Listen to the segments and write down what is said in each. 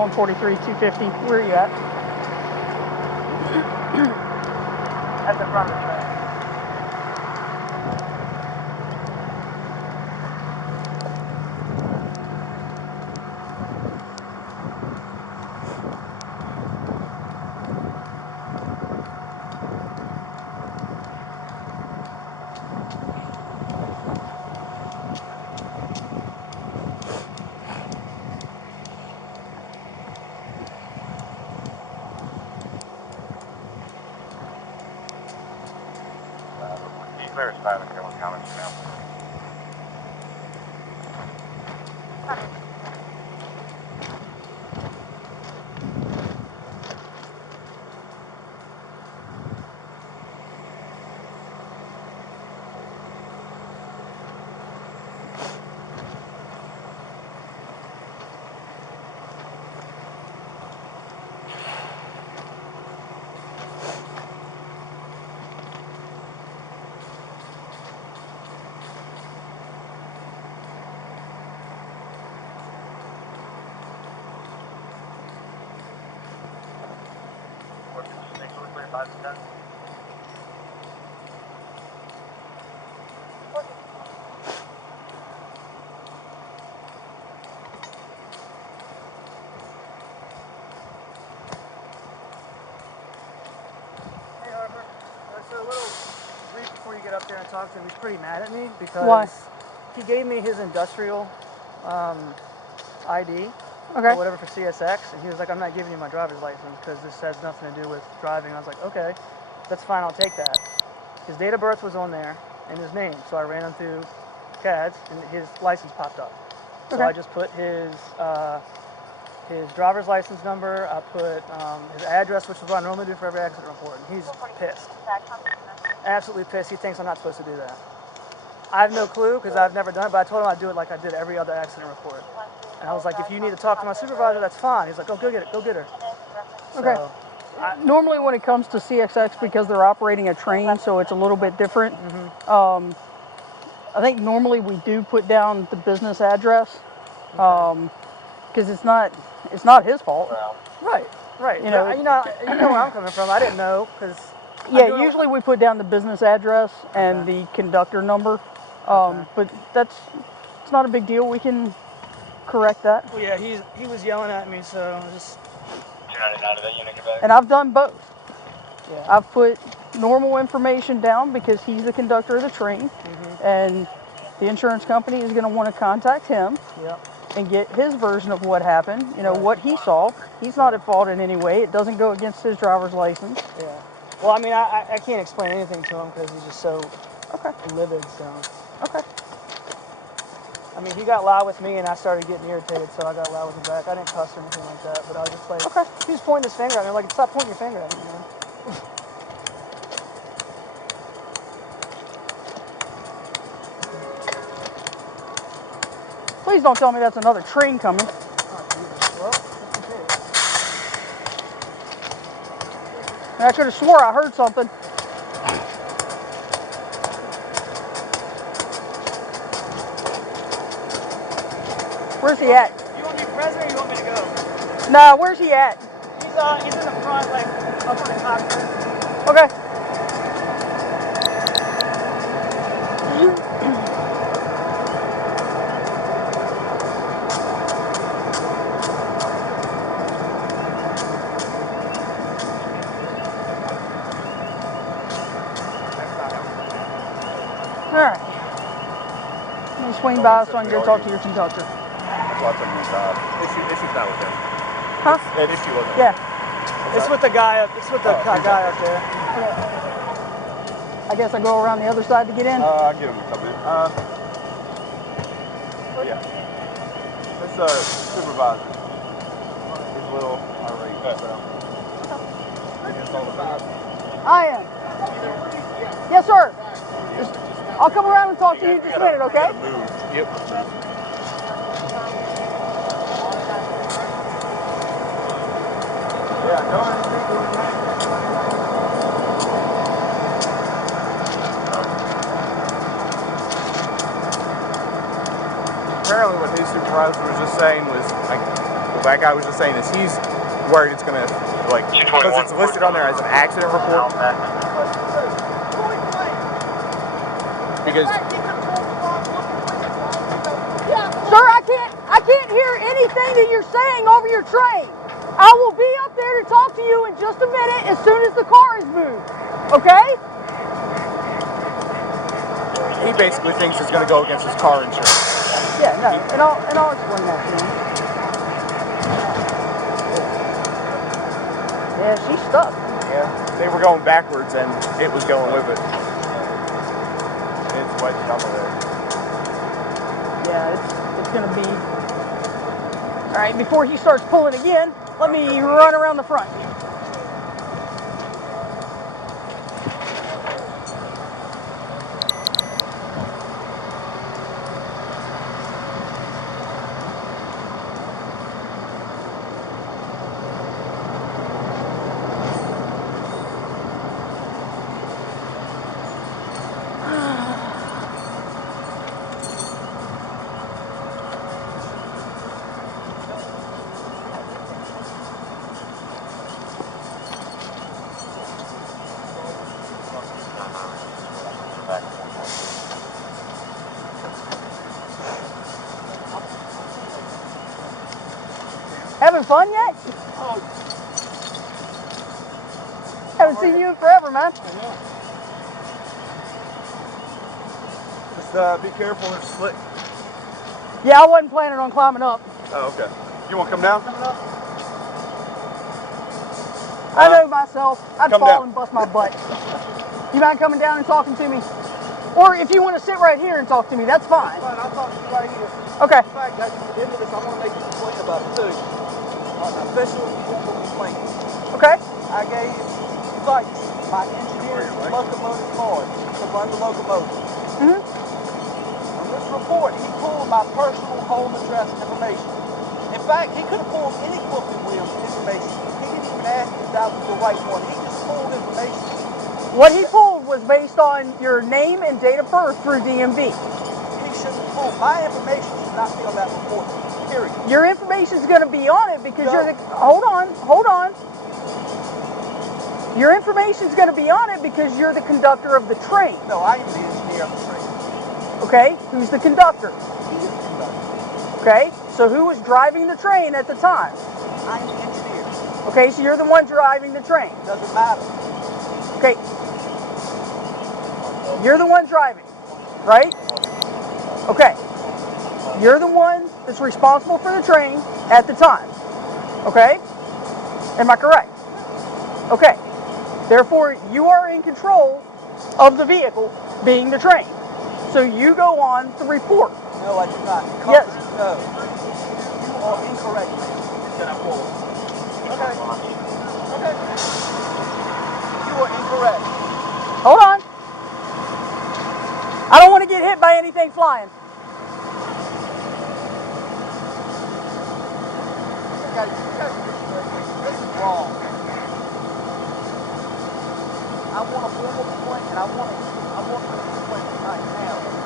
143, 250. Where are you at? At the front of the train. Clear as 5 and go on comments now. Hey Harper, so a little brief before you get up there and talk to him. He's pretty mad at me because Why? he gave me his industrial ID Okay. or whatever for CSX, and he was like, I'm not giving you my driver's license because this has nothing to do with driving. I was like, okay, that's fine, I'll take that. His date of birth was on there and his name, so I ran him through CADS and his license popped up. So Okay. I just put his driver's license number, I put his address, which is what I normally do for every accident report, and he's pissed. Absolutely pissed. He thinks I'm not supposed to do that. I have no clue because I've never done it, but I told him I'd do it like I did every other accident report. And I was like, if you need to talk to my supervisor, that's fine. He's like, oh, go get it, go get her. Okay. So, Normally when it comes to CXX, because they're operating a train, so it's a little bit different. I think normally we do put down the business address because it's not his fault. right. You know, you know where I'm coming from. I didn't know because Yeah, usually we put down the business address and Okay. the conductor number, Okay. but it's not a big deal. We can correct that. Well, yeah, he was yelling at me, so I just 299 of that unit, get back. And I've done both. yeah. I've put normal information down because he's the conductor of the train, and the insurance company is going to want to contact him Yep. and get his version of what happened, what he saw. He's not at fault in any way. It doesn't go against his driver's license. Yeah. Well, I mean, I can't explain anything to him because he's just so livid. So. Okay. I mean, he got loud with me, and I started getting irritated, so I got loud with him back. I didn't cuss or anything like that, but I was just like, he was pointing his finger at me. I'm like, stop pointing your finger at me, man. Please don't tell me that's another train coming. Oh, Jesus. Well, just in case. I could have swore I heard something. Where's he at? You want me present or you want me to go? Nah, where's he at? He's in the front, like, up on the cockpit. Okay. Alright. Let me swing by so I can go talk to your conductor. That's why I took him inside. Issue's not with him. Huh? That issue wasn't. Yeah. It's with the guy up. It's with the guy up there. I guess I go around the other side to get in. I'll get him to come in. Yeah. This supervisor. He's a little irate, so. I am. Yes, sir. I'll come around and talk to you in just a minute, okay? Yep. Yeah, go ahead and speak to his name. Apparently what his supervisor was just saying was, like, vehicle. That guy was just saying is he's worried it's gonna, like, because it's listed on there as an accident report. Because Sir, I can't hear anything that you're saying over your train. I will be up there to talk to you in just a minute as soon as the car is moved. Okay? he basically thinks it's gonna go against his car insurance. Yeah, no, and I'll explain that to him. Yeah, she's stuck. Yeah, they were going backwards and it was going with it. It's wedged under there. Yeah, it's gonna be. All right, before he starts pulling again, let me run around the front. Having fun yet? Haven't seen you in forever, man. Just be careful, there's slick. Yeah, I wasn't planning on climbing up. Oh, okay. You want to come down? I know myself. I'd come fall down. and bust my butt. You mind coming down and talking to me? Or if you want to sit right here and talk to me, that's fine. That's fine. I'll talk to you right here. Okay. In fact, guys, at the end of this, I want to make a complaint about it too. An official legal complaint. Okay. I gave sites my engineer's locomotive card to run the locomotive. Mm-hmm. On this report, he pulled my personal home address information. In fact, he could have pulled any Clifton Williams information. He didn't even ask if that was the right one. He just pulled information. What he pulled was based on your name and date of birth through DMV. He shouldn't pull. My information should not be on that report. Period. Your information is going to be on it because No. you're the. Hold on. Your information is going to be on it because you're the conductor of the train. No, I am the engineer of the train. Okay? Who's the conductor? He is the conductor. Okay? So who was driving the train at the time? I'm the engineer. Okay, so you're the one driving the train. Doesn't matter. Okay. You're the one driving, right? Okay. You're the one that's responsible for the train at the time. Okay? Am I correct? Okay. Therefore, you are in control of the vehicle, being the train. So you go on the report. No, I do not. Yes. No. You are incorrect, man. Okay. Okay. You are incorrect. Hold on. I don't want to get hit by anything flying. This is wrong. I want a formal complaint, and I want this complaint right now.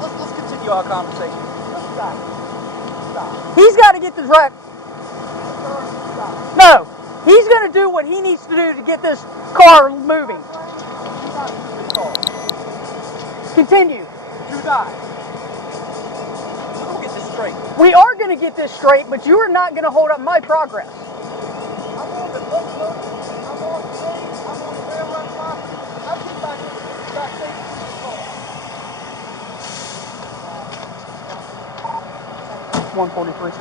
Let's continue our conversation. Stop. He's got to get the drive. No. He's going to do what he needs to do to get this car moving. Continue. Do not. straight. We are going to get this straight, but you are not going to hold up my progress. I'm on the look. I'm on the scene. I'm on the railroad property. I get back in the back seat of the car. 143.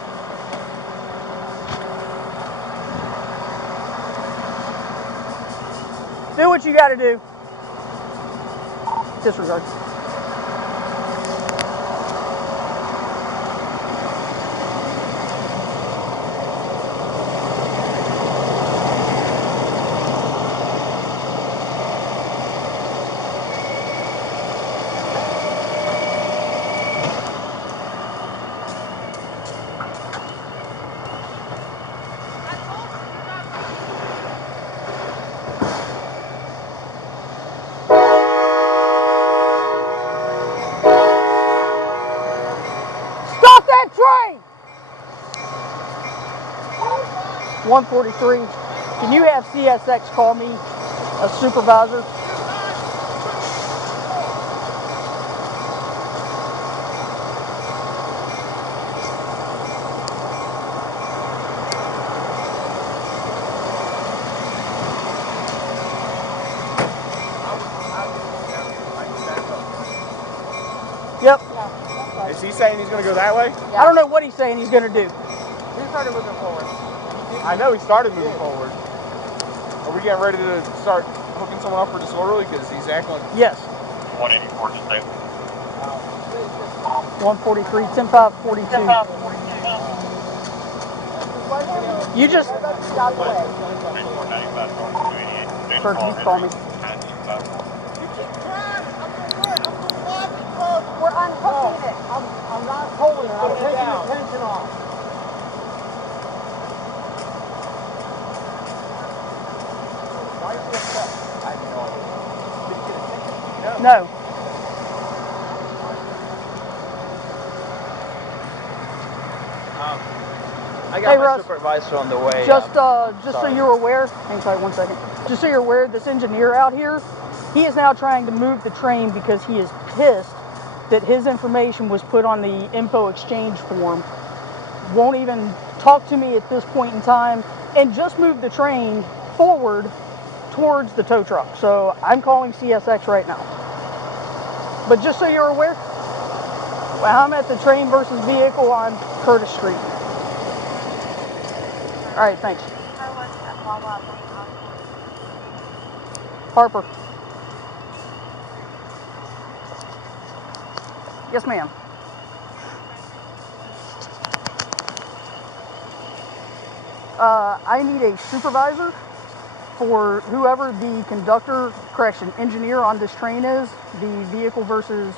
Do what you got to do. Disregard. Stop that train! 143. Can you have CSX call me a supervisor? Yep. Is he saying he's going to go that way? I don't know what he's saying he's going to do. He started moving forward. I know he started moving forward. Are we getting ready to start hooking someone up for disorderly? Because he's acting like... Yes. 184 to stay. 143, 10542. You just... 2495 north 288. Kurt, you call me. We're unhooking it. I'm not holding it. I'm taking the tension off. Why is he upset? I have no idea. Did he get a ticket? No. I got Hey, my Russ. supervisor on the way. Just so sorry. you're aware, hang tight 1 second. Just so you're aware, this engineer out here, he is now trying to move the train because he is pissed that his information was put on the info exchange form. Won't even talk to me at this point in time, and just moved the train forward towards the tow truck. So I'm calling CSX right now. But just so you're aware, I'm at the train versus vehicle on Curtis Street. All right, thanks. Harper. Yes, ma'am. I need a supervisor for whoever the engineer on this train is, the vehicle versus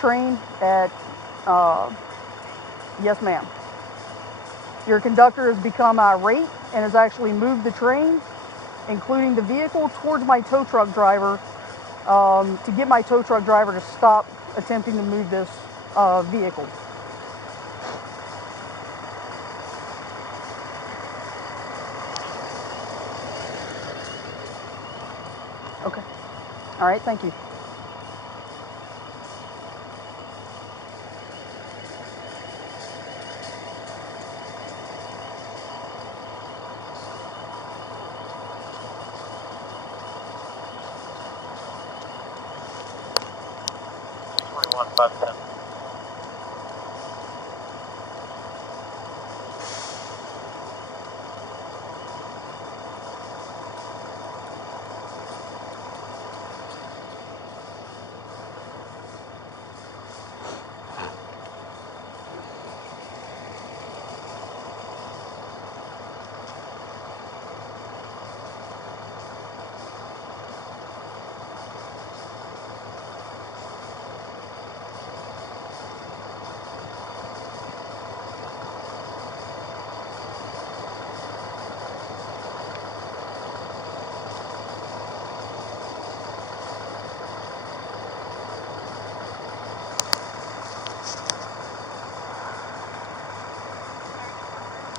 train at, yes, ma'am. Your conductor has become irate and has actually moved the train, including the vehicle, towards my tow truck driver to get my tow truck driver to stop attempting to move this vehicle. Okay. All right, thank you. Twenty-one 510.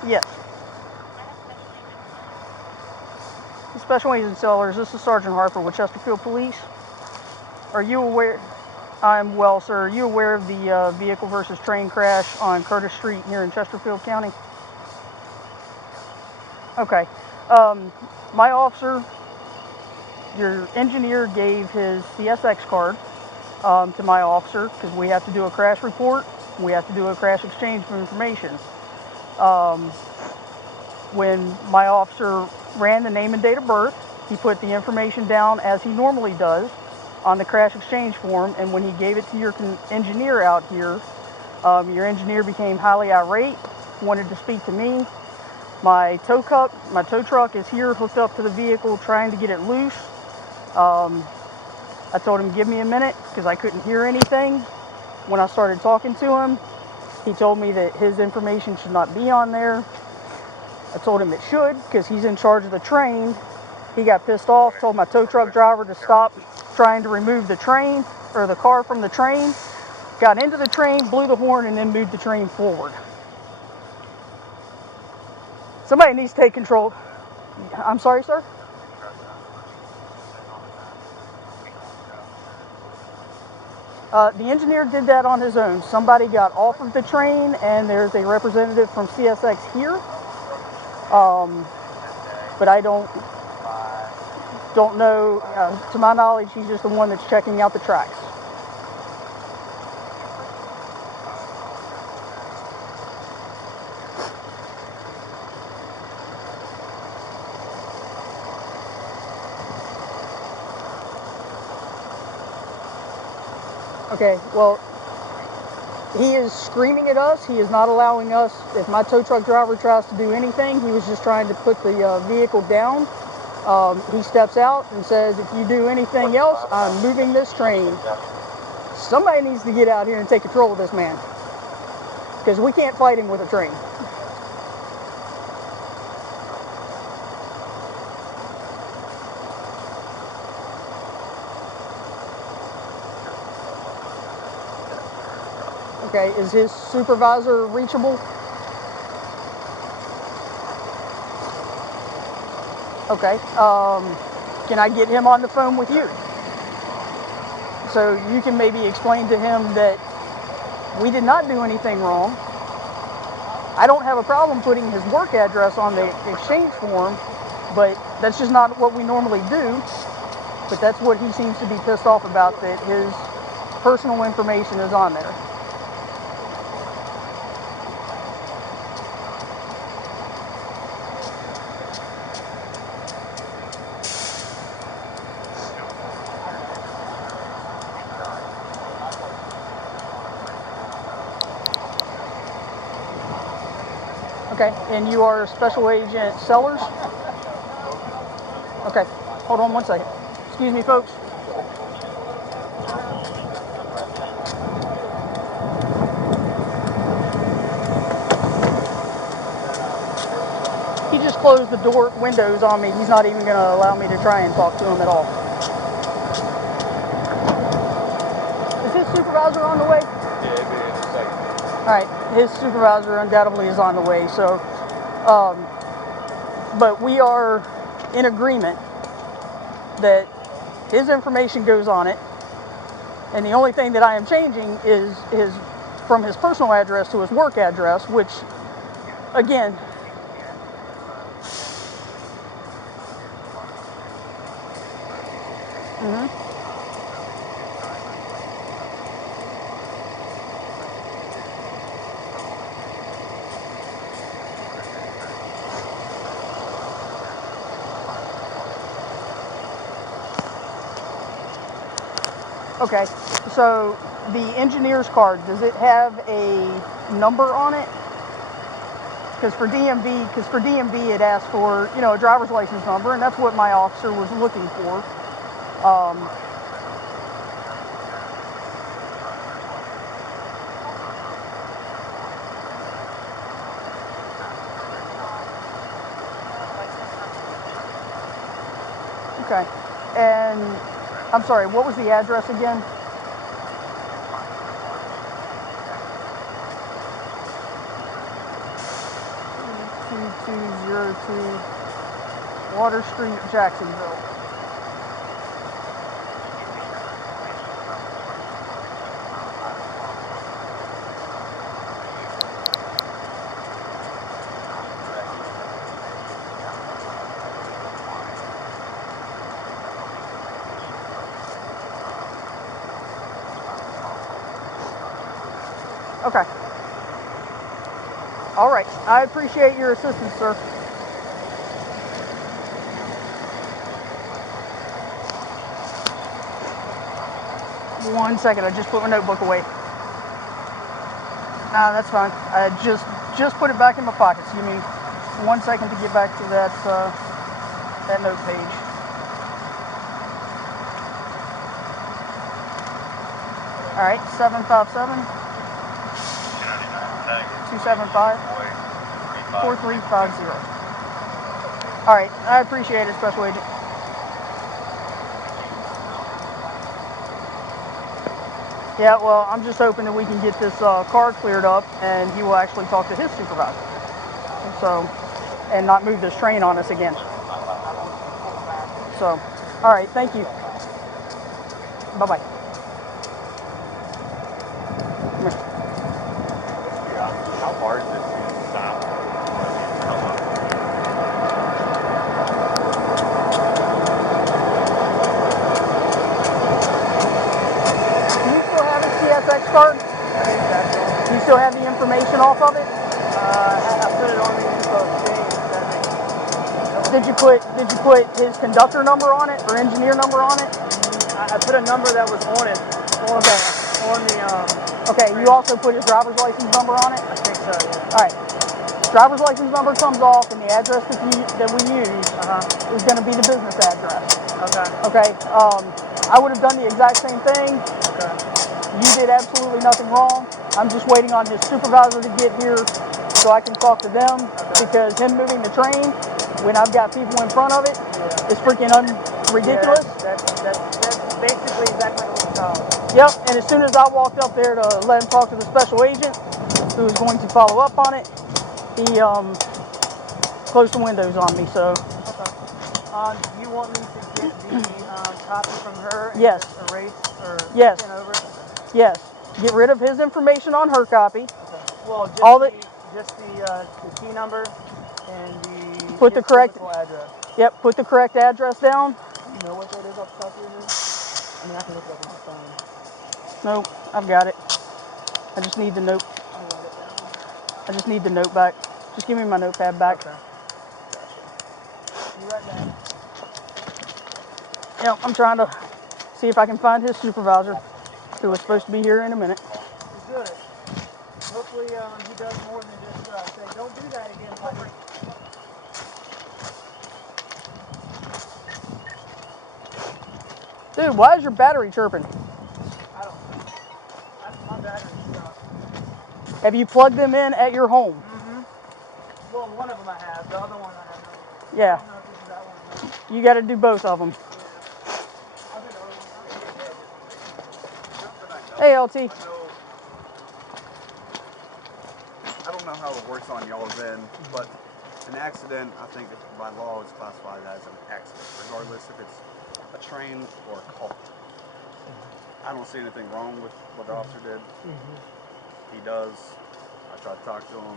Yes. Special Agent Sellers, this is Sergeant Harper with Chesterfield Police. Are you aware? I'm well, sir. Are you aware of the vehicle versus train crash on Curtis Street here in Chesterfield County? Okay. My officer, your engineer gave his CSX card to my officer because we have to do a crash report. We have to do a crash exchange of information. When my officer ran the name and date of birth, he put the information down as he normally does on the crash exchange form, and when he gave it to your engineer out here, your engineer became highly irate, wanted to speak to me. My tow truck is here hooked up to the vehicle trying to get it loose. I told him give me a minute because I couldn't hear anything. When I started talking to him, he told me that his information should not be on there. I told him it should because he's in charge of the train. He got pissed off, told my tow truck driver to stop trying to remove the train or the car from the train, got into the train, blew the horn, and then moved the train forward. Somebody needs to take control. I'm sorry, sir? The engineer did that on his own. Somebody got off of the train, and there's a representative from CSX here. But I don't know. To my knowledge, he's just the one that's checking out the tracks. Okay, well, he is screaming at us. He is not allowing us, if my tow truck driver tries to do anything, he was just trying to put the vehicle down. He steps out and says, if you do anything else, I'm moving this train. Somebody needs to get out here and take control of this man, because we can't fight him with a train. Okay, is his supervisor reachable? Okay, can I get him on the phone with you? So you can maybe explain to him that we did not do anything wrong. I don't have a problem putting his work address on the exchange form, but that's just not what we normally do. But that's what he seems to be pissed off about, that his personal information is on there. Okay, and you are Special Agent Sellers? Okay, hold on one second. Excuse me, folks. He just closed the windows on me. He's not even going to allow me to try and talk to him at all. Is his supervisor on the way? Yeah, it'll be in a second. All right, his supervisor undoubtedly is on the way. So, but we are in agreement that his information goes on it, and the only thing that I am changing is from his personal address to his work address, which, again, okay, so the engineer's card, does it have a number on it? Because for DMV it asks for, a driver's license number, and that's what my officer was looking for. Okay, and I'm sorry, what was the address again? Water Street, Jacksonville. Okay. All right. I appreciate your assistance, sir. One second. I just put my notebook away. Nah, that's fine. I just put it back in my pocket. So give me 1 second to get back to that that note page. All right, 757 275 4350. All right, I appreciate it, Special Agent. Yeah, well, I'm just hoping that we can get this car cleared up and he will actually talk to his supervisor. So, and not move this train on us again. So, all right, thank you. Bye-bye. How far is this to stop? How long? Do you still have a CSX card? Do you still have the information off of it? I put it on the info exchange. Did you put his conductor number on it or engineer number on it? I put a number that was on it. On the Okay, you also put his driver's license number on it? I think so, yeah. All right. Driver's license number comes off, and the address that we use is going to be the business address. Okay. Okay. I would have done the exact same thing. Okay. You did absolutely nothing wrong. I'm just waiting on his supervisor to get here so I can talk to them, because him moving the train when I've got people in front of it is freaking ridiculous. Yeah, that's basically exactly what it's called. Yep, and as soon as I walked up there to let him talk to the special agent, who was going to follow up on it, he closed the windows on me, so. Okay. You want me to get the copy from her and Yes. just erase or Yes. scan over it? Yes, get rid of his information on her copy. Okay. Well, just All the key number and Put the correct address. Yep, put the correct address down. You know what that is off the top of your head? I mean, I can look it up on my phone. Nope, I've got it. I just need the note. I'll write it down. I just need the note back. Just give me my notepad back. Okay. Gotcha. You write that. Yep, I'm trying to see if I can find his supervisor, who was supposed to be here in a minute. He's good. Hopefully he does more than just say, don't do that again, Harper. Dude, why is your battery chirping? I don't know. My battery's stuck. Have you plugged them in at your home? Mm-hmm. Well, one of them I have. The other one I have no idea. Yeah. I don't know if this is that one or not. You got to do both of them. Hey, LT. I don't know how it works on y'all's end, but an accident, I think by law is classified as an accident, regardless if it's a train or a car. I don't see anything wrong with what the officer did. He does. I tried to talk to him,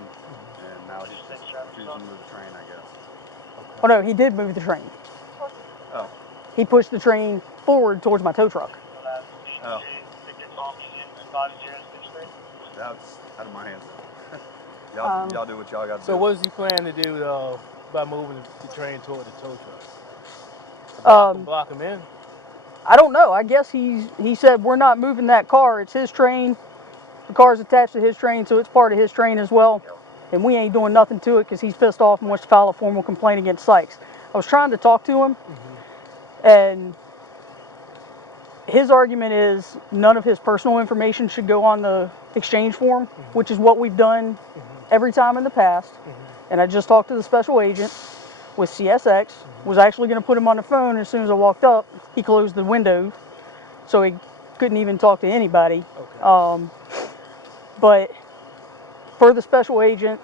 and now he's just refusing to move the train, I guess. Oh, no, he did move the train. Oh. He pushed the train forward towards my tow truck. Oh. That's out of my hands. Y'all do what y'all got to do. So what does he plan to do by moving the train toward the tow truck? Block him in? I don't know. I guess he said, we're not moving that car. It's his train. The car's attached to his train, so it's part of his train as well. And we ain't doing nothing to it because he's pissed off and wants to file a formal complaint against Sykes. I was trying to talk to him, and his argument is none of his personal information should go on the exchange form, which is what we've done every time in the past. And I just talked to the special agent with CSX, was actually going to put him on the phone. As soon as I walked up, he closed the window, so he couldn't even talk to anybody. Okay. But for the special agent,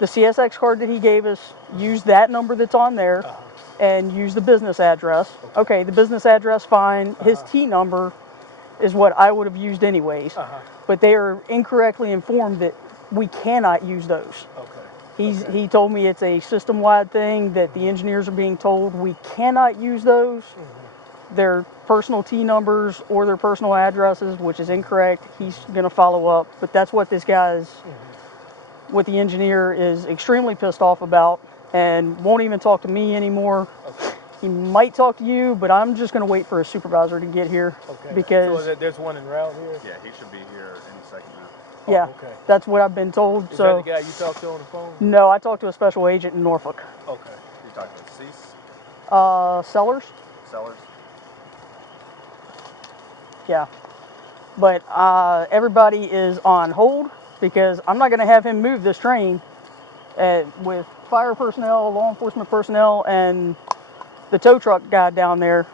the CSX card that he gave us, use that number that's on there and use the business address. Okay, the business address, fine. His T number is what I would have used anyways. But they are incorrectly informed that we cannot use those. He told me it's a system-wide thing, that the engineers are being told we cannot use those. their personal T numbers or their personal addresses, which is incorrect. He's going to follow up, but that's what this guy's, what the engineer is extremely pissed off about, and won't even talk to me anymore. Okay. He might talk to you, but I'm just going to wait for a supervisor to get here. Okay. Because so there's one en route here? Yeah, he should be here any second now. yeah, okay. that's what I've been told. Is So that the guy you talked to on the phone? no, I talked to a special agent in Norfolk. Okay. You talking about Cease? Sellers. Sellers? Yeah. But everybody is on hold because I'm not going to have him move this train with fire personnel, law enforcement personnel, and the tow truck guy down there.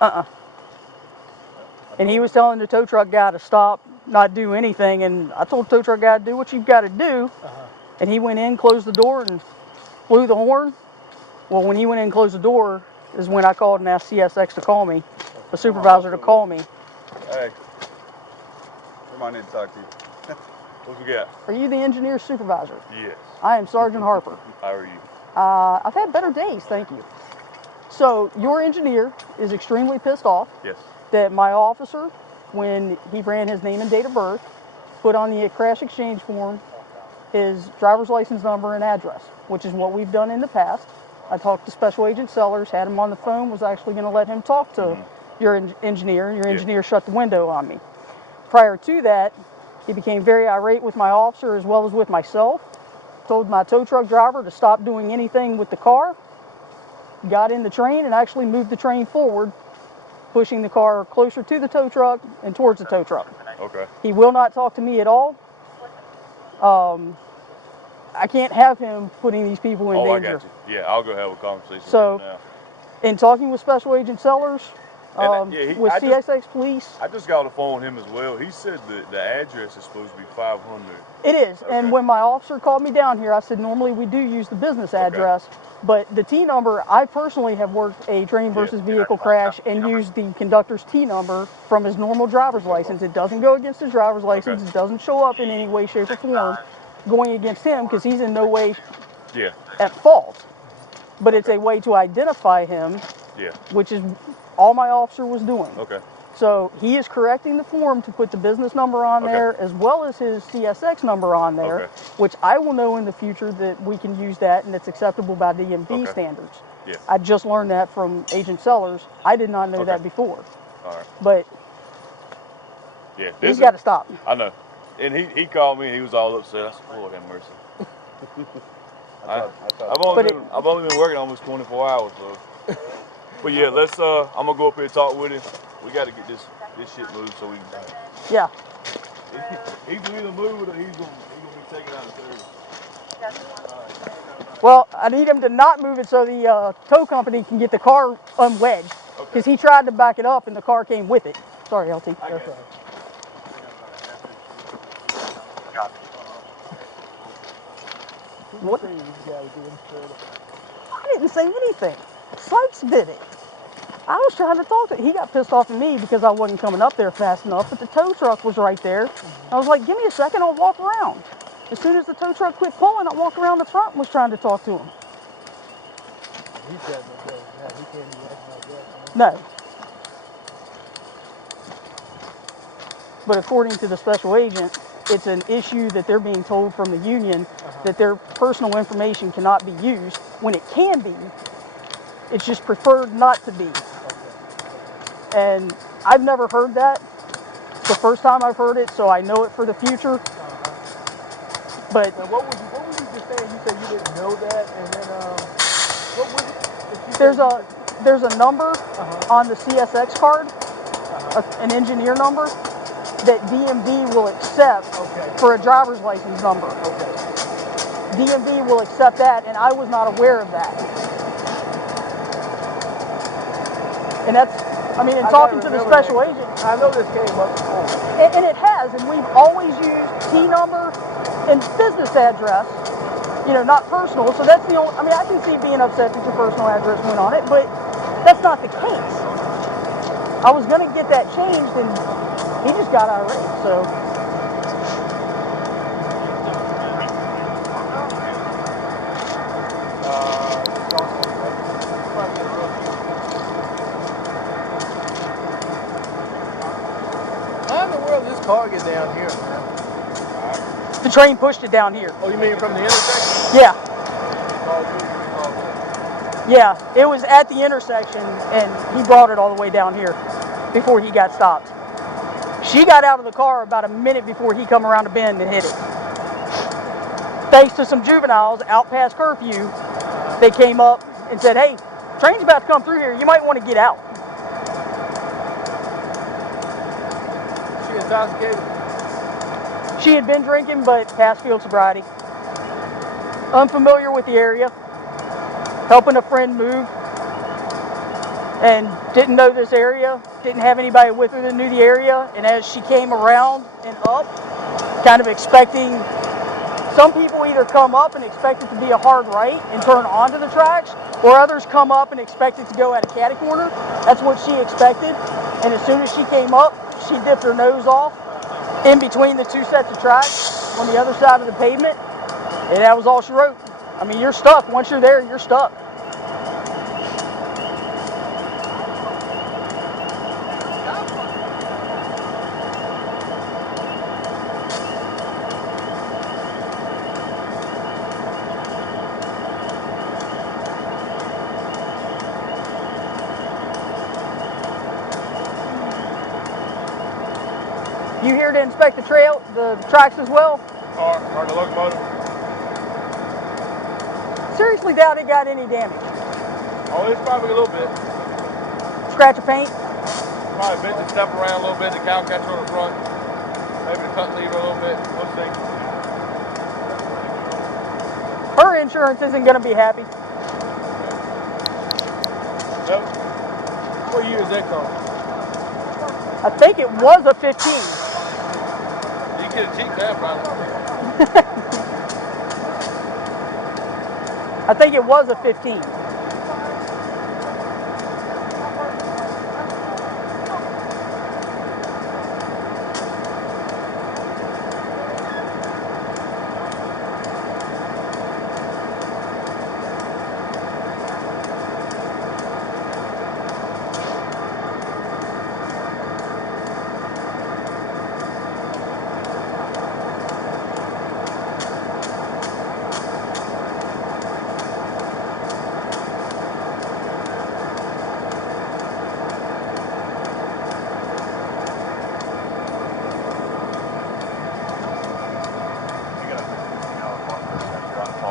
And he was telling the tow truck guy to stop, not do anything. And I told the tow truck guy, do what you've got to do. And he went in, closed the door, and blew the horn. Well, when he went in and closed the door is when I called and asked CSX to call me, the supervisor to call me. Hey. Come on in to talk to you. What we got? Are you the engineer supervisor? Yes. I am Sergeant Harper. How are you? I've had better days, thank you. So your engineer is extremely pissed off Yes. that my officer, when he ran his name and date of birth, put on the crash exchange form his driver's license number and address, which is what we've done in the past. I talked to Special Agent Sellers, had him on the phone, was actually going to let him talk to your engineer, and your engineer shut the window on me. Prior to that, he became very irate with my officer as well as with myself, told my tow truck driver to stop doing anything with the car, got in the train and actually moved the train forward, pushing the car closer to the tow truck and towards the tow truck. Okay. He will not talk to me at all. I can't have him putting these people in danger. I got you. Yeah, I'll go have a conversation So, with him now. In talking with Special Agent Sellers, with CSX Police. I just got on the phone with him as well. He said that the address is supposed to be 500. It is, Okay. and when my officer called me down here, I said normally we do use the business address, but the T number, I personally have worked a train versus vehicle crash and used the conductor's T number from his normal driver's license. It doesn't go against his driver's license. It doesn't show up in any way, shape, or form going against him because he's in no way at fault. But it's a way to identify him, which is all my officer was doing. Okay. So he is correcting the form to put the business number on there as well as his CSX number on there, which I will know in the future that we can use that and it's acceptable by DMV standards. Yeah. I just learned that from Agent Sellers. I did not know that before. All right. But he's got to stop. I know. And he called me and he was all upset. I said, Lord have mercy. I've only been working almost 24 hours, so. But yeah, I'm gonna go up here and talk with him. We got to get this shit moved so we can. Yeah. He can either move it or he's gonna be taken out of service. Well, I need him to not move it so the tow company can get the car unwedged. Because he tried to back it up and the car came with it. Sorry, LT. What? I didn't say anything. Sykes did it. I was trying to talk to him. He got pissed off at me because I wasn't coming up there fast enough, but the tow truck was right there. I was like, give me a second, I'll walk around. As soon as the tow truck quit pulling, I walked around the front and was trying to talk to him. No. But according to the special agent, it's an issue that they're being told from the union that their personal information cannot be used. When it can be, it's just preferred not to be. And I've never heard that. It's the first time I've heard it, so I know it for the future. But now what was you just saying? You said you didn't know that, and then what was it? There's a number on the CSX card, an engineer number, that DMV will accept for a driver's license number. DMV will accept that, and I was not aware of that. And that's, I mean, in talking to the special agent. I know this came up before. And it has, and we've always used T number and business address, you know, not personal. So that's the only, I mean, I can see being upset that your personal address went on it, but that's not the case. I was going to get that changed, and he just got irate, so. car get down here, man? The train pushed it down here. Oh, you mean from the intersection? Yeah. Oh, Yeah, it was at the intersection, and he brought it all the way down here before he got stopped. She got out of the car about a minute before he come around the bend and hit it. Thanks to some juveniles out past curfew, they came up and said, hey, train's about to come through here. You might want to get out. She intoxicated? She had been drinking, but past field sobriety. Unfamiliar with the area. Helping a friend move. And didn't know this area. Didn't have anybody with her that knew the area. And as she came around and up, kind of expecting, some people either come up and expect it to be a hard right and turn onto the tracks, or others come up and expect it to go at a catty corner. That's what she expected. And as soon as she came up, she dipped her nose off in between the two sets of tracks on the other side of the pavement. And that was all she wrote. I mean, you're stuck. Once you're there, you're stuck. You here to inspect the trail, the tracks as well? Or the locomotive. Seriously doubt it got any damage. Oh, it's probably a little bit. Scratch of paint? Probably bent the step around a little bit, the cow catcher on the front. Maybe the cut lever a little bit. We'll see. Her insurance isn't going to be happy. Yep. What year is that car? I think it was a 15. You can get a cheap that probably. I think it was a 15.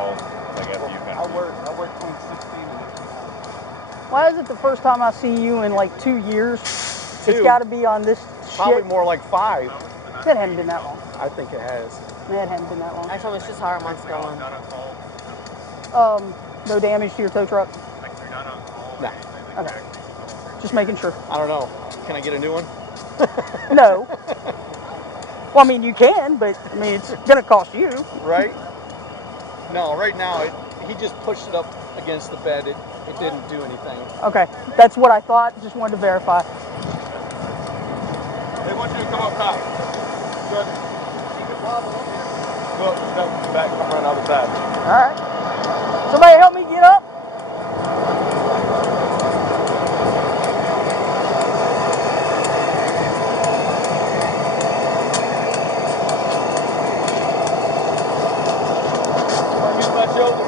I worked 2016 and Why is it the first time I see you in like 2 years? It's got to be on this probably shit. more like 5. That hadn't been that long. I think it has. That hadn't been that long. Actually, it's just how our month's going. No damage to your tow truck? Nah, Okay. Just making sure. I don't know. Can I get a new one? No. Well, I mean, you can, but I mean, it's going to cost you. Right? No, right now he just pushed it up against the bed. It didn't do anything. Okay. That's what I thought. Just wanted to verify. They want you to come up top. Good. Go up, step back, come around the other side. All right. Somebody help me get up.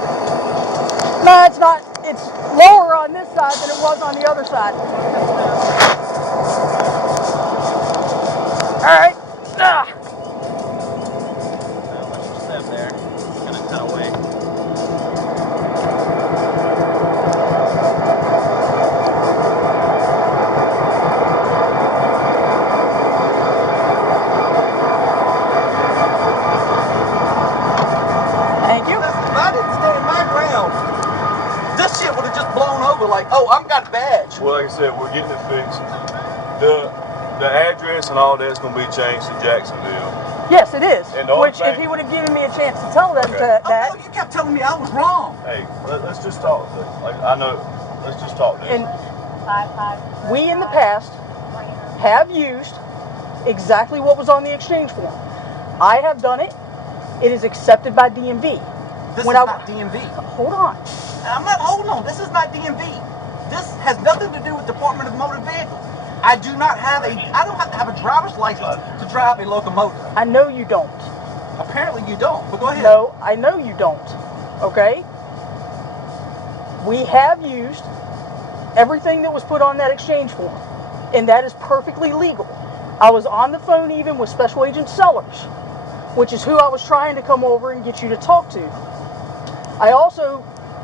No, it's not. It's lower on this side than it was on the other side. All right. Ah. Step there. It's gonna cut away. Thank you. If I didn't stand my ground, this shit would have just blown over like, oh, I've got a badge. Well, like I said, we're getting it fixed. The address and all that's going to be changed to Jacksonville. Yes, it is. And the only Which, if thing- he would have given me a chance to tell them Okay. that, Oh, no, you kept telling me I was wrong. Hey, let's just talk. Like I know, let's just talk. This. and we in the past have used exactly what was on the exchange form. I have done it. It is accepted by DMV. This When is I- not DMV. Hold on. I'm not holding on. This is not DMV. This has nothing to do with Department of Motor Vehicles. I do not have I don't have to have a driver's license to drive a locomotive. I know you don't. Apparently you don't, but go ahead. No, I know you don't. Okay? We have used everything that was put on that exchange form, and that is perfectly legal. I was on the phone even with Special Agent Sellers, which is who I was trying to come over and get you to talk to. I also,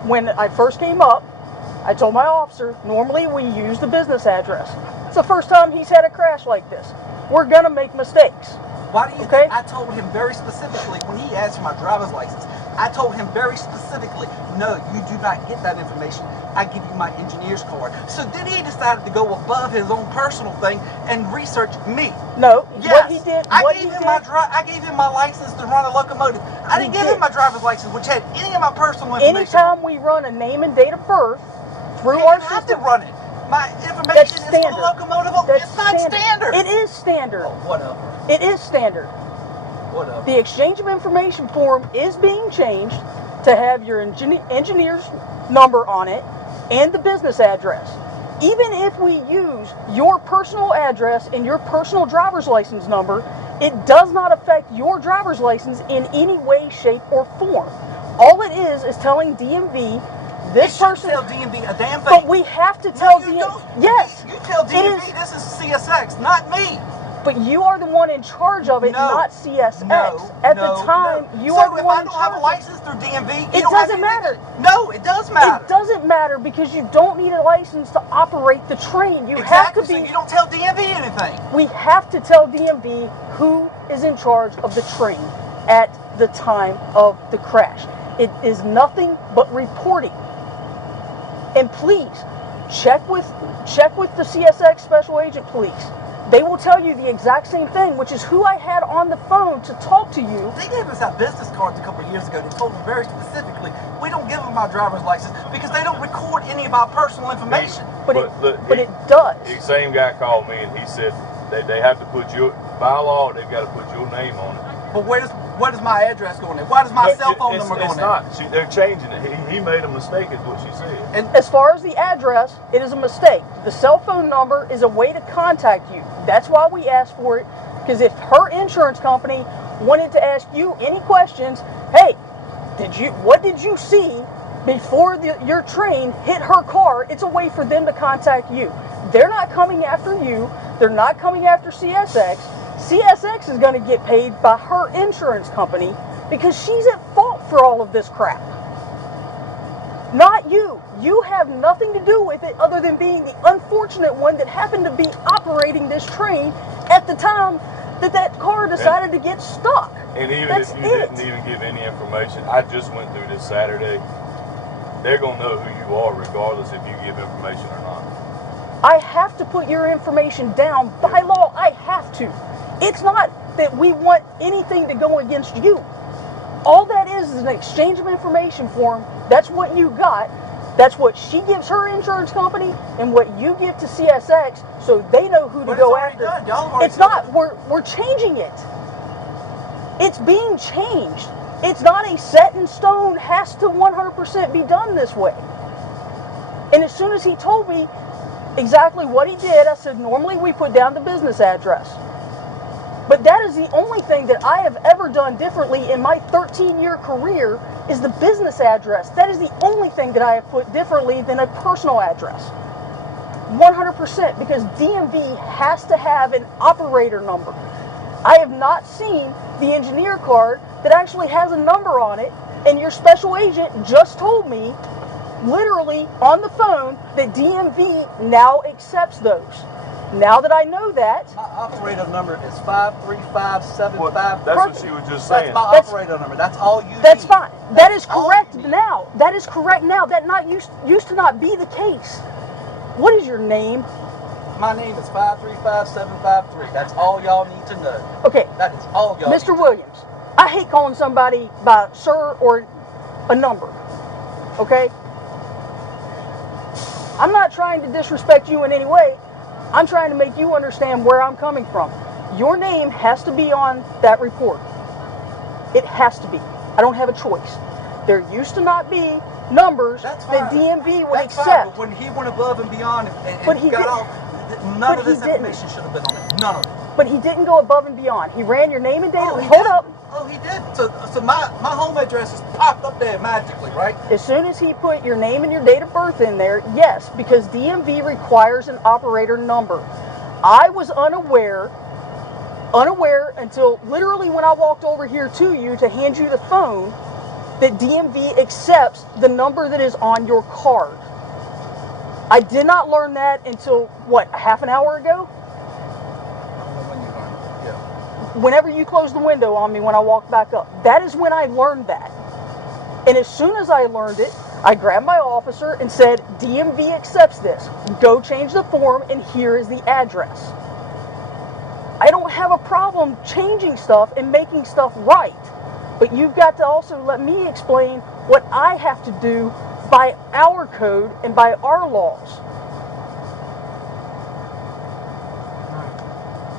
when I first came up, I told my officer, normally we use the business address. It's the first time he's had a crash like this. We're gonna make mistakes. Why do you think I told him very specifically when he asked for my driver's license? I told him very specifically, no, you do not get that information. I give you my engineer's card. So then he decided to go above his own personal thing and research me. No, yes, what he did, I gave him my license to run a locomotive. I didn't give him my driver's license, which had any of my personal information. Anytime we run a name and date of birth through our system, have to run it. My information is for the locomotive. It's not standard. It is standard. Oh, whatever. It is standard. Whatever. The exchange of information form is being changed to have your engineer's number on it and the business address. Even if we use your personal address and your personal driver's license number, it does not affect your driver's license in any way, shape, or form. All it is telling DMV this person. Tell DMV a damn thing. But we have to tell DMV. Yes. You tell DMV this is CSX, not me. But you are the one in charge of it, not CSX. At the time, you are the one in charge. So if I don't have a license through DMV, it doesn't matter. No, it does matter. It doesn't matter because you don't need a license to operate the train. You have to be. So you don't tell DMV anything. We have to tell DMV who is in charge of the train at the time of the crash. It is nothing but reporting. And please check with the CSX Special Agent Police. They will tell you the exact same thing, which is who I had on the phone to talk to you. They gave us our business cards a couple of years ago. They told us very specifically, we don't give them our driver's license because they don't record any of our personal information. But it does. The same guy called me and he said they have to put by law, they've got to put your name on it. But where does my address go in there? Why does my cell phone number go in there? It's not. They're changing it. He made a mistake is what she said. And as far as the address, it is a mistake. The cell phone number is a way to contact you. That's why we asked for it, because if her insurance company wanted to ask you any questions, hey, what did you see before your train hit her car? It's a way for them to contact you. They're not coming after you. They're not coming after CSX. CSX is going to get paid by her insurance company because she's at fault for all of this crap. Not you. You have nothing to do with it other than being the unfortunate one that happened to be operating this train at the time that car decided to get stuck. And even if you didn't even give any information, I just went through this Saturday. They're going to know who you are regardless if you give information or not. I have to put your information down by law. I have to. It's not that we want anything to go against you. All that is an exchange of information form. That's what you got. That's what she gives her insurance company and what you give to CSX so they know who to go after. It's not. We're changing it. It's being changed. It's not a set in stone, has to 100% be done this way. And as soon as he told me exactly what he did, I said, normally we put down the business address. But that is the only thing that I have ever done differently in my 13-year career is the business address. That is the only thing that I have put differently than a personal address. 100%, because DMV has to have an operator number. I have not seen the engineer card that actually has a number on it, and your special agent just told me, literally on the phone, that DMV now accepts those. Now that I know that, my operator number is 53575. That's what she was just saying. That's my operator number. That's all you need. That's fine. That is correct now. That is correct now. That used to not be the case. What is your name? My name is 535753. That's all y'all need to know. Okay. That is all y'all. Mr. Williams, I hate calling somebody by sir or a number. Okay? I'm not trying to disrespect you in any way. I'm trying to make you understand where I'm coming from. Your name has to be on that report. It has to be. I don't have a choice. There used to not be numbers that DMV would accept. Fine, but when he went above and beyond and but he got did. off, None of this information should have been on it. None of it. But he didn't go above and beyond. He ran your name and date. Oh, he Hold did? up. Oh, he did. So my home address is popped up there magically, right? As soon as he put your name and your date of birth in there, yes, because DMV requires an operator number. I was unaware until literally when I walked over here to you to hand you the phone that DMV accepts the number that is on your card. I did not learn that until, what, half an hour ago? I don't know when you learned it. Yeah. Whenever you closed the window on me when I walked back up. That is when I learned that. And as soon as I learned it, I grabbed my officer and said, DMV accepts this. Go change the form and here is the address. I don't have a problem changing stuff and making stuff right. But you've got to also let me explain what I have to do by our code and by our laws.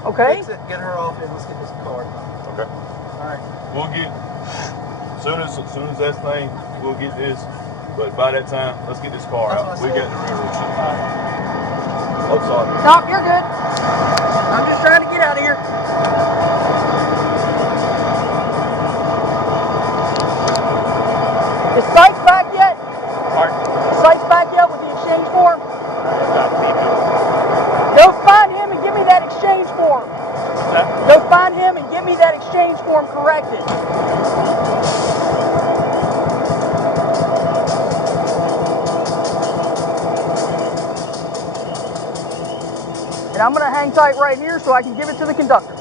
Okay? Fix it, get her off and let's get this card. Okay. All right. We'll get, as soon as that thing, we'll get this. But by that time, let's get this car out. We got the railroad shit. Oh, sorry. No, you're good. I'm just trying to get out of here. Is Sykes back yet? Pardon? Is Sykes back yet with the exchange form? Go find him and give me that exchange form. What's that? Go find him and give me that exchange form corrected. And I'm going to hang tight right here so I can give it to the conductor.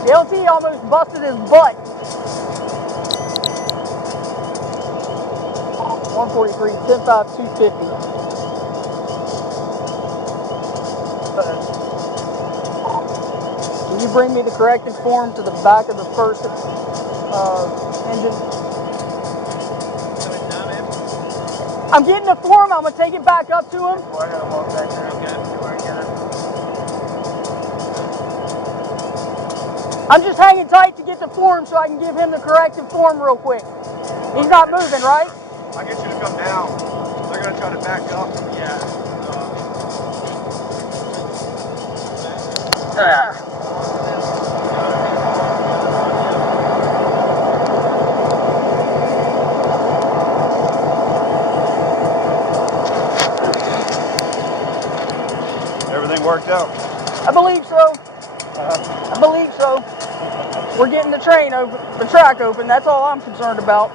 The LT almost busted his butt. 143, 10-5, 250. Can you bring me the corrected form to the back of the first engine? I'm getting the form. I'm going to take it back up to him. I'm just hanging tight to get the form so I can give him the corrected form real quick. He's not moving, right? I'll get you to come down. They're going to try to back up. Yeah. Everything worked out? I believe so. I believe so. We're getting the train open, the track open. That's all I'm concerned about.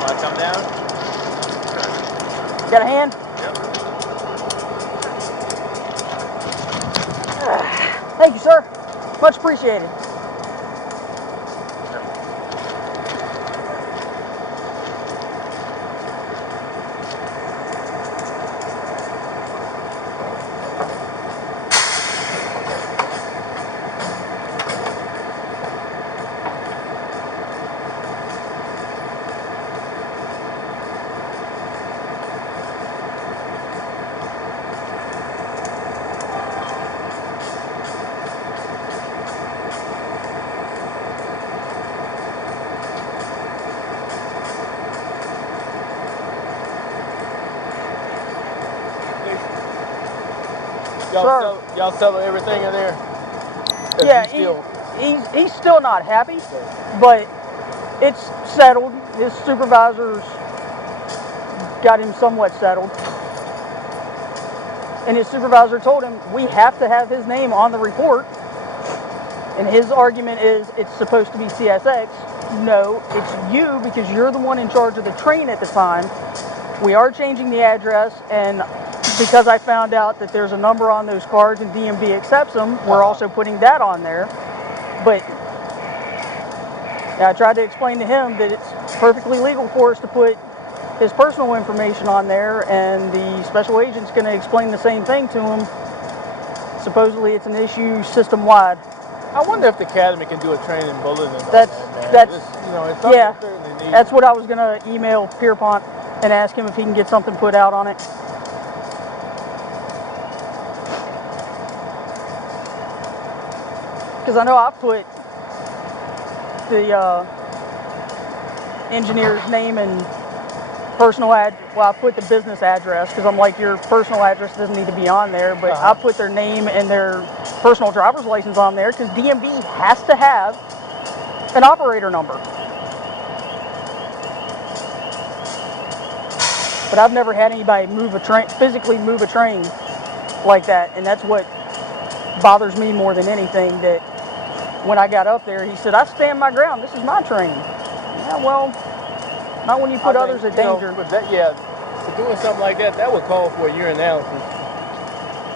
Want to come down? Got a hand? Yep. Thank you, sir. Much appreciated. Y'all settle everything in there? Yeah, he's still not happy, but it's settled. His supervisors got him somewhat settled. And his supervisor told him, we have to have his name on the report. And his argument is, it's supposed to be CSX. No, it's you because you're the one in charge of the train at the time. We are changing the address, and because I found out that there's a number on those cards and DMV accepts them, we're also putting that on there. But I tried to explain to him that it's perfectly legal for us to put his personal information on there, and the special agent's going to explain the same thing to him. Supposedly it's an issue system-wide. I wonder if the academy can do a training bulletin. That's it's something yeah. certainly needed. That's what I was going to email Pierpont and ask him if he can get something put out on it. because I know I put the engineer's name and personal well, I put the business address because I'm like, your personal address doesn't need to be on there, but I put their name and their personal driver's license on there because DMV has to have an operator number. But I've never had anybody physically move a train like that, and that's what bothers me more than anything. That when I got up there, he said, "I stand my ground. This is my train." Yeah, well, not when you put others at danger. But that, for doing something like that, that would call for a urinalysis.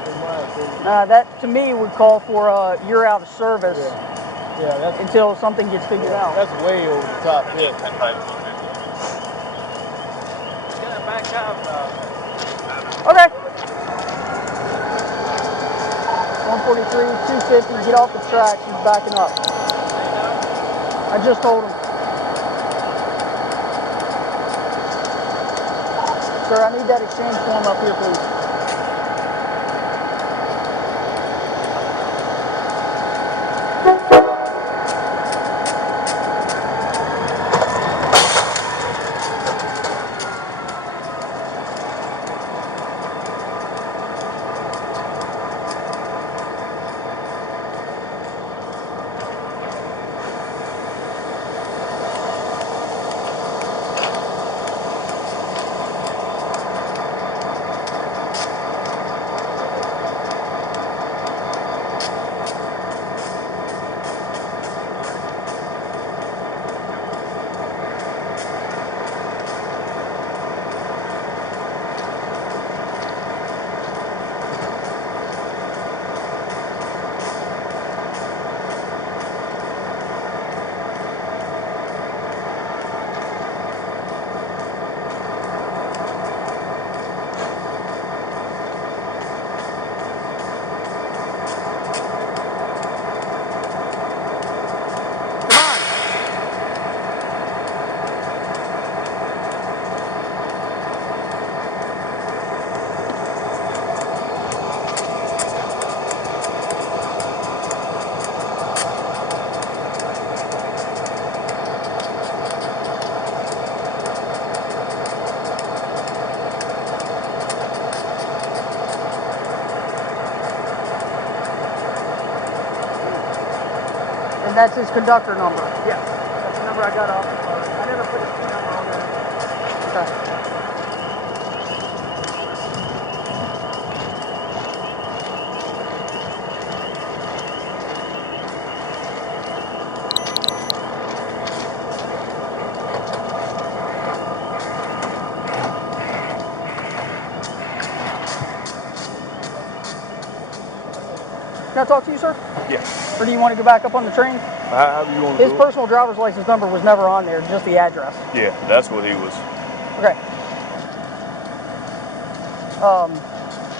In my opinion. That to me would call for a you're out of service. Yeah, that's until something gets figured out. That's way over the top. Yeah. Back up. Okay. 143, 250, get off the track. He's backing up. I just told him. Sir, I need that exchange form up here, please. And that's his conductor number. Yes, that's the number I got off. I never put his P number on there. Okay. Can I talk to you, sir? Yeah. Or do you want to go back up on the train? However you want to His do it. personal driver's license number was never on there, just the address. Yeah, that's what he was. Okay.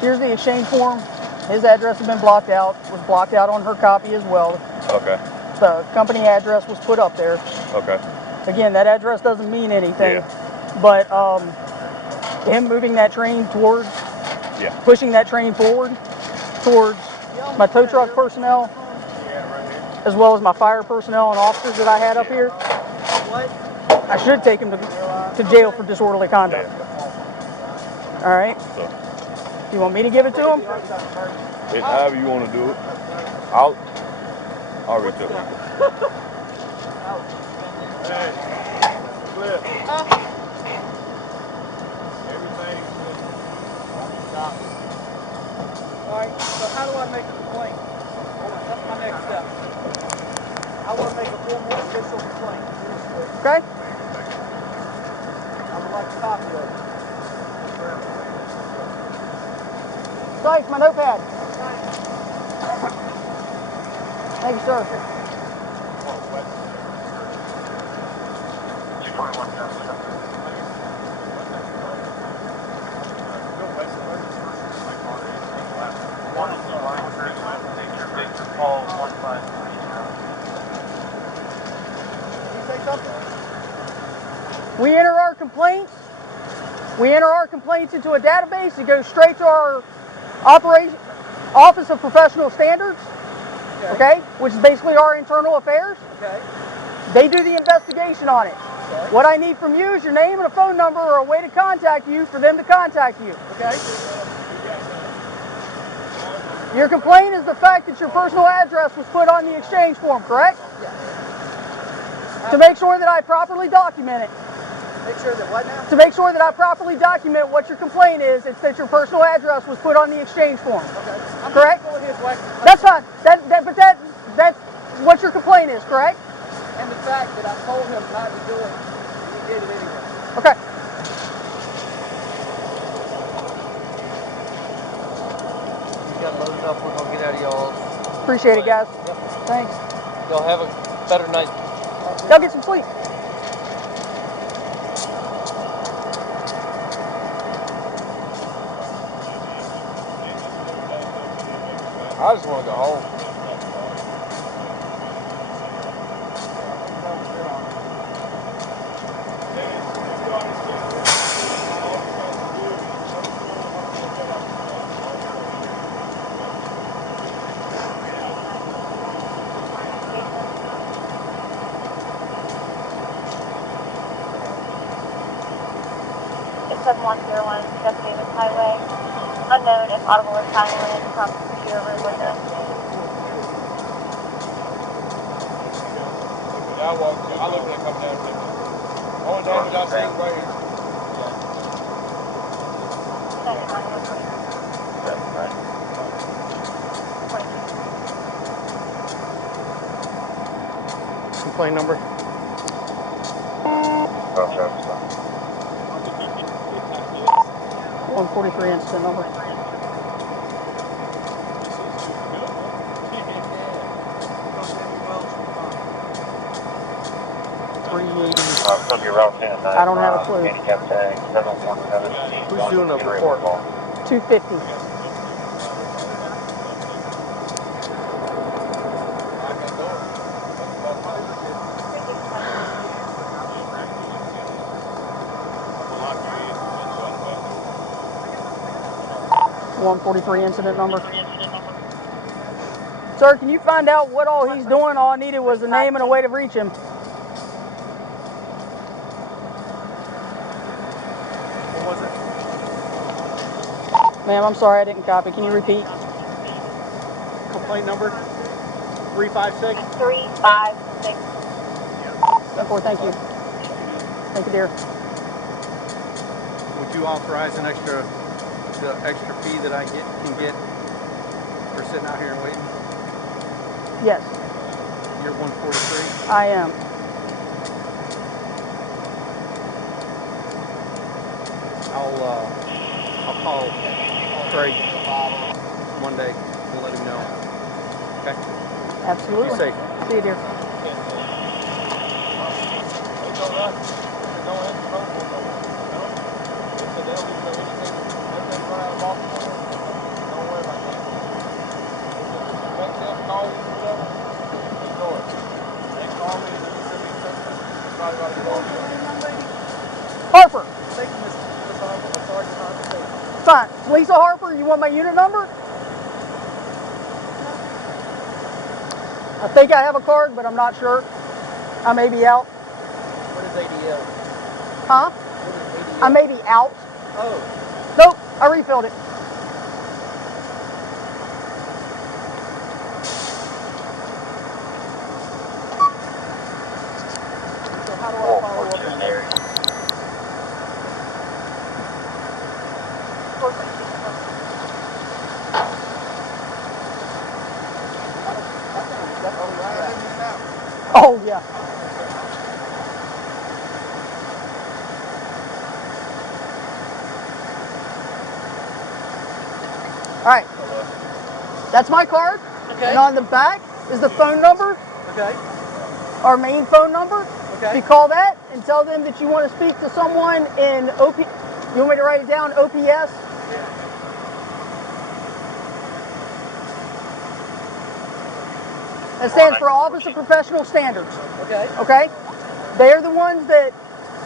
Here's the exchange form. His address has been blocked out. Was blocked out on her copy as well. Okay. The company address was put up there. Okay. Again, that address doesn't mean anything. Yeah. But him moving that train towards, pushing that train forward towards my tow truck personnel, as well as my fire personnel and officers that I had up here, I should take him to jail for disorderly conduct. Yeah. All right? So, You want me to give it to him? however you want to do it. I'll reach up. Hey, Cliff. Everything stop. All right, so how do I make a complaint? That's my next step. I want to make a formal official complaint. Okay? I would like a copy of it. Sykes, my notepad. Thank you, sir. We enter our complaints. We enter our complaints into a database. It goes straight to our Office of Professional Standards. okay, which is basically our internal affairs. Okay. They do the investigation on it. Okay. What I need from you is your name and a phone number or a way to contact you for them to contact you. Okay. Your complaint is the fact that your personal address was put on the exchange form, correct? Yes. To make sure that I properly document it. Make sure that what now? To make sure that I properly document what your complaint is, it's that your personal address was put on the exchange form. Okay. I'm Correct? going his way. That's fine. That's what your complaint is, correct? And the fact that I told him not to do it, and he did it anyway. Okay. You got loaded up. We're gonna get out of y'all. Appreciate it, guys. Yep. Thanks. Y'all have a better night. Y'all get some sleep. I just want to go home. It's 7101 Jeff Davis Highway. Unknown if audible or silent from computer room window. I looked at it coming down. Only damage I seen right here. Complaint number? 143 incident number. I don't have a clue. Who's doing the report? 250. .143 incident number. Sir, can you find out what all he's doing? All I needed was a name and a way to reach him. What was it? Ma'am, I'm sorry I didn't copy. Can you repeat? Complaint number 356? 356. 10-4, thank you. Thank you, dear. Would you authorize the extra fee that I can get for sitting out here and waiting? Yes, You're 143? I am. I'll call Craig Monday and let him know. Okay? Absolutely. Be safe. See you, dear. Harper. Fine. Lisa Harper, you want my unit number? I think I have a card, but I'm not sure. I may be out. What is ADL? Huh? What is ADL? I may be out. Oh. Nope, I refilled it. So how do I follow up on that? Oh, yeah. All right. That's my card. Okay. And on the back is the phone number, Okay. our main phone number. Okay. You call that and tell them that you want to speak to someone in OP. You want me to write it down? OPS? That stands for Office of Professional Standards. Okay. Okay? They're the ones that,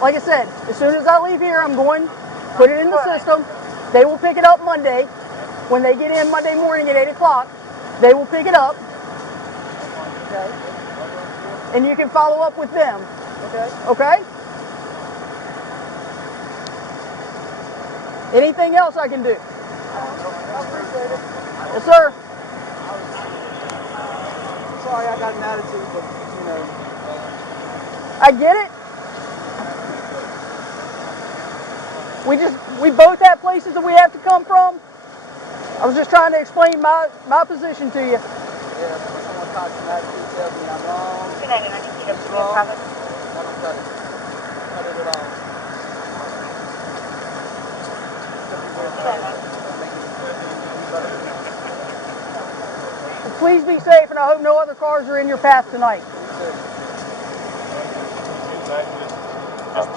like I said, as soon as I leave here, I'm going, put it in the system. They will pick it up Monday. When they get in Monday morning at 8 o'clock, they will pick it up. Okay. And you can follow up with them. Okay. Okay? Anything else I can do? I appreciate it. Yes, sir. Sorry, I got an attitude, but you know. I get it. We both have places that we have to come from. I was just trying to explain my position to you. Yeah, someone talks some attitude, tells me I'm wrong. 299, you need a He's wrong. private. I don't cut it. Cut it at all. Please be safe, and I hope no other cars are in your path tonight. Just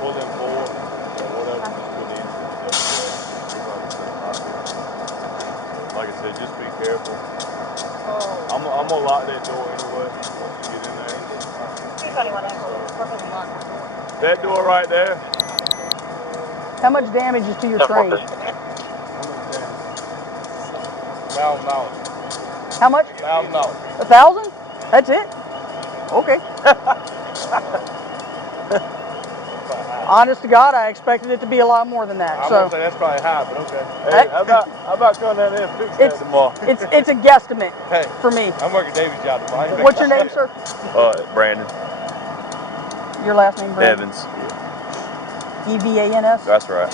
pull them forward or whatever, just put the engine stuff. Like I said, just be careful. I'm gonna lock that door anyway once you get in there. 221. That door right there. How much damage is to your train? $1,000. How much? $1,000. 1,000? That's it? Okay. Honest to God, I expected it to be a lot more than that. I'm So gonna say that's probably high, but okay. Hey, how about coming down there and fix that tomorrow? it's a guesstimate Hey, for me. I'm working David's job tomorrow. What's your name, sir? Brandon Your last name, Brandon? Evans. E-V-A-N-S? That's right.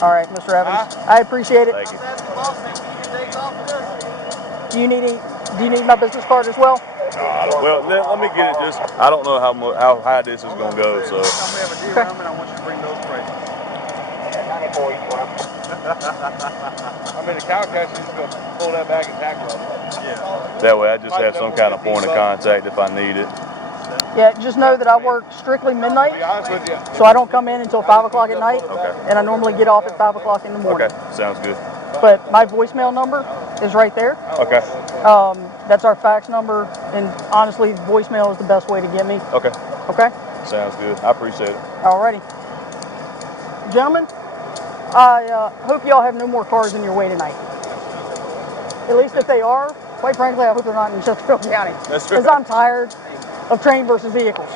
All right, Mr. Evans. I appreciate it. Thank you. Do you need my business card as well? No, I don't. Well, let me get it. Just I don't know how high this is gonna go. So. I'm gonna have a DRAM and I want you to bring those prices. 94, each one. I mean, the cow catcher is gonna pull that back and tackle it. Yeah. That way, I just have some kind of point of contact if I need it. Yeah, just know that I work strictly midnight, To be honest with you, so I don't come in until 5 o'clock at night, Okay. and I normally get off at 5 o'clock in the morning. Okay, sounds good. But my voicemail number is right there. Okay. That's our fax number, and honestly, voicemail is the best way to get me. Okay. Okay? Sounds good. I appreciate it. Alrighty. Gentlemen, I hope y'all have no more cars in your way tonight. At least if they are, quite frankly, I hope they're not in Chesterfield County. That's Because right. I'm tired of train versus vehicles.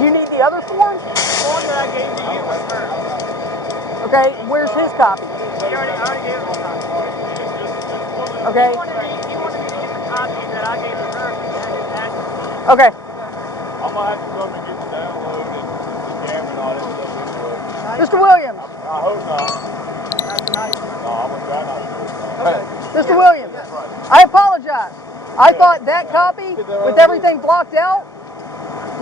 You need the other form? The form that I gave to you was first. Okay, where's his copy? I already gave him a copy. Okay. He wanted me to get the copy that I gave to her and his address. Okay. I'm gonna have to come and get the download and the camera and all that stuff anyway. Mr. Williams. I hope not. Not tonight. No, I'm gonna try not to do it. Okay. Mr. Williams, I apologize. I thought that copy with everything blocked out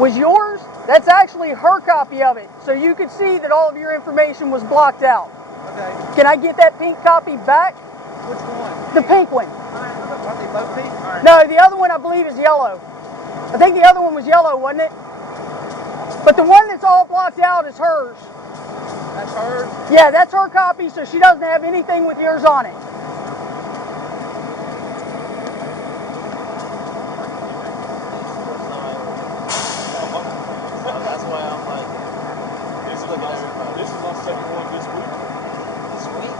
was yours. That's actually her copy of it. So you could see that all of your information was blocked out. Okay. Can I get that pink copy back? Which one? The pink one. Aren't they both pink? No, the other one I believe is yellow. I think the other one was yellow, wasn't it? But the one that's all blocked out is hers. That's hers? Yeah, that's her copy, so she doesn't have anything with yours on it. That's why I'm like, This is my second one this week. sweet.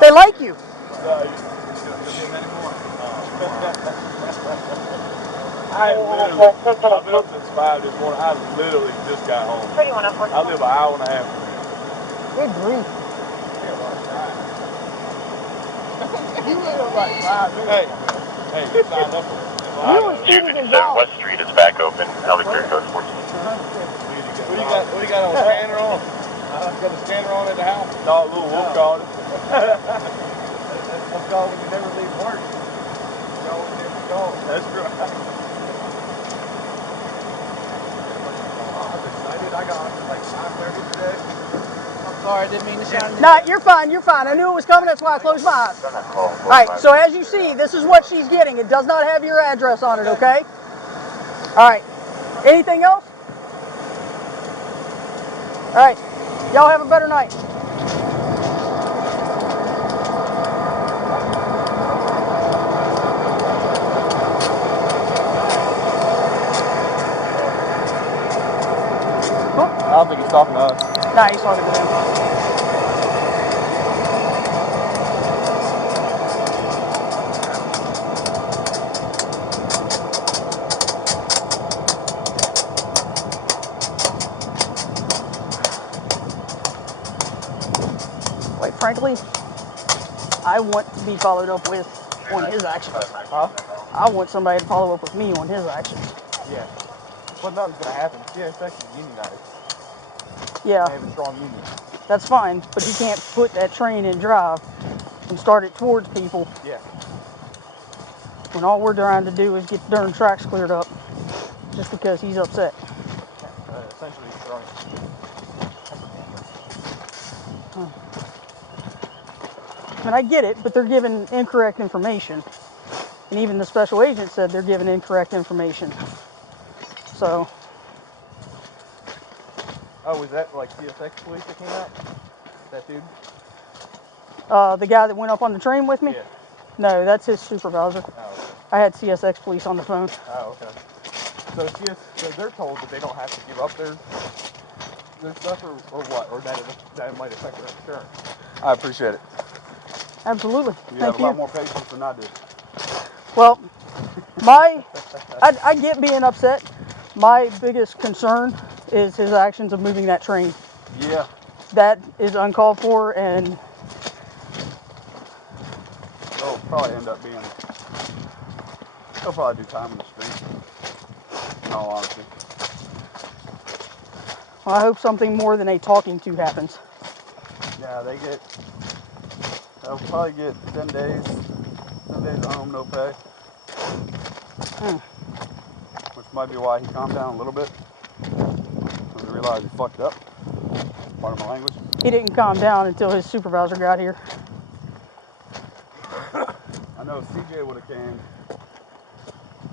They like you. I've been up since 5 this morning. I literally just got home. 3104. I live an hour and a half from here. Good grief. You live like 5 minutes. Hey, you signed up for it. You were speeding as well. West Street is back open. Albuquerque code 14. what do you got on scanner on? You got the scanner on at the house? No, little wolf called it. That's called when you never leave work. You always never go. That's right. I'm excited. I got on at like 5:30 today. I'm sorry, I didn't mean to shine it. No, you're fine, you're fine. I knew it was coming, that's why I closed my eyes. All right, so as you see, this is what she's getting. It does not have your address on it, okay? All right. Anything else? All right. Y'all have a better night. don't think he's talking to us. Nah, he's talking to them. Quite frankly, I want to be followed up with on his actions. Huh? I want somebody to follow up with me on his actions. Yeah. But nothing's gonna happen. CSX is unionized. Yeah. They have a strong union. That's fine, but he can't put that train in drive and start it towards people. Yeah. When all we're trying to do is get the darn tracks cleared up, just because he's upset. Essentially, he's throwing. And I get it, but they're giving incorrect information. And even the special agent said they're giving incorrect information. So. Oh, was that like CSX police that came out? That dude? The guy that went up on the train with me? Yeah. No, that's his supervisor. Oh, okay. I had CSX police on the phone. Oh, okay. So they're told that they don't have to give up their stuff or what? Or that it might affect their insurance? I appreciate it. Absolutely. You Thank have a lot more patience than I do. Well, I get being upset. My biggest concern is his actions of moving that train. Yeah. That is uncalled for, and They'll probably end up being. They'll probably do time in the street. In all honesty. well, I hope something more than a talking to happens. Yeah, they'll probably get 10 days at home, no pay. Which might be why he calmed down a little bit. Because he realized he fucked up. Pardon my language. He didn't calm down until his supervisor got here. I know if CJ would have came,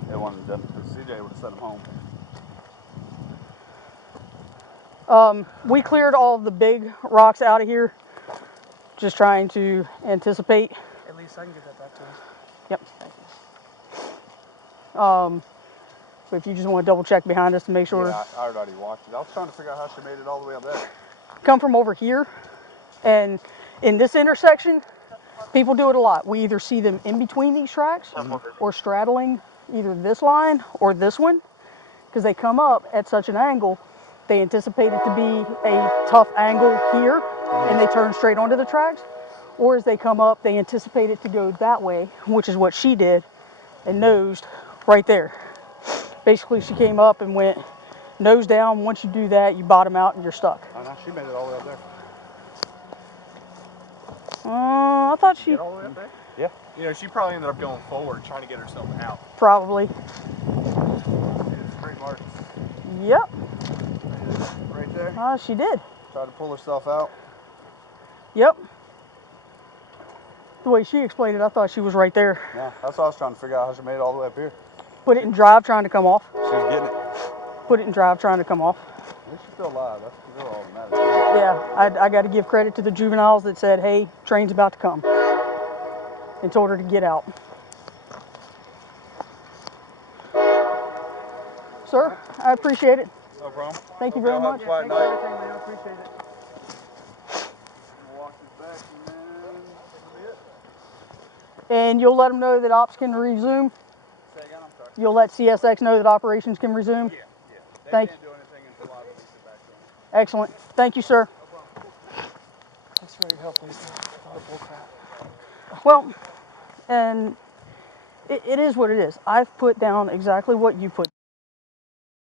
it wouldn't have done it, because CJ would have sent him home. We cleared all of the big rocks out of here, just trying to anticipate. At least I can give that back to him. Yep. But if you just want to double check behind us to make sure. Yeah, I already watched it. I was trying to figure out how she made it all the way up there. Come from over here, and in this intersection, people do it a lot. We either see them in between these tracks or straddling either this line or this one, because they come up at such an angle, they anticipate it to be a tough angle here, and they turn straight onto the tracks. Or as they come up, they anticipate it to go that way, which is what she did, and nosed right there. Basically, she came up and went nose down. Once you do that, you bottom out and you're stuck. Oh, no, she made it all the way up there. I thought she... Get all the way up there? Yeah. You know, she probably ended up going forward, trying to get herself out. Probably. Straight marks. Yep. Right there. She did. Tried to pull herself out. Yep. The way she explained it, I thought she was right there. Yeah, that's what I was trying to figure out, how she made it all the way up here. Put it in drive, trying to come off. She was getting it. Put it in drive, trying to come off. At least she's still alive. That's all that matters. Yeah, I got to give credit to the juveniles that said, hey, train's about to come, and told her to get out. Sir, I appreciate it. No problem. Thank you very much. Thanks for everything, man. I appreciate it. We'll walk this back and then that'll be it. And you'll let them know that ops can resume? Say again, I'm sorry. You'll let CSX know that operations can resume? Yeah. They Thank can't do anything until I release it back to them. Excellent. Thank you, sir. No problem. Thanks for your help, Lisa. Bull crap. Well, and it is what it is. I've put down exactly what you put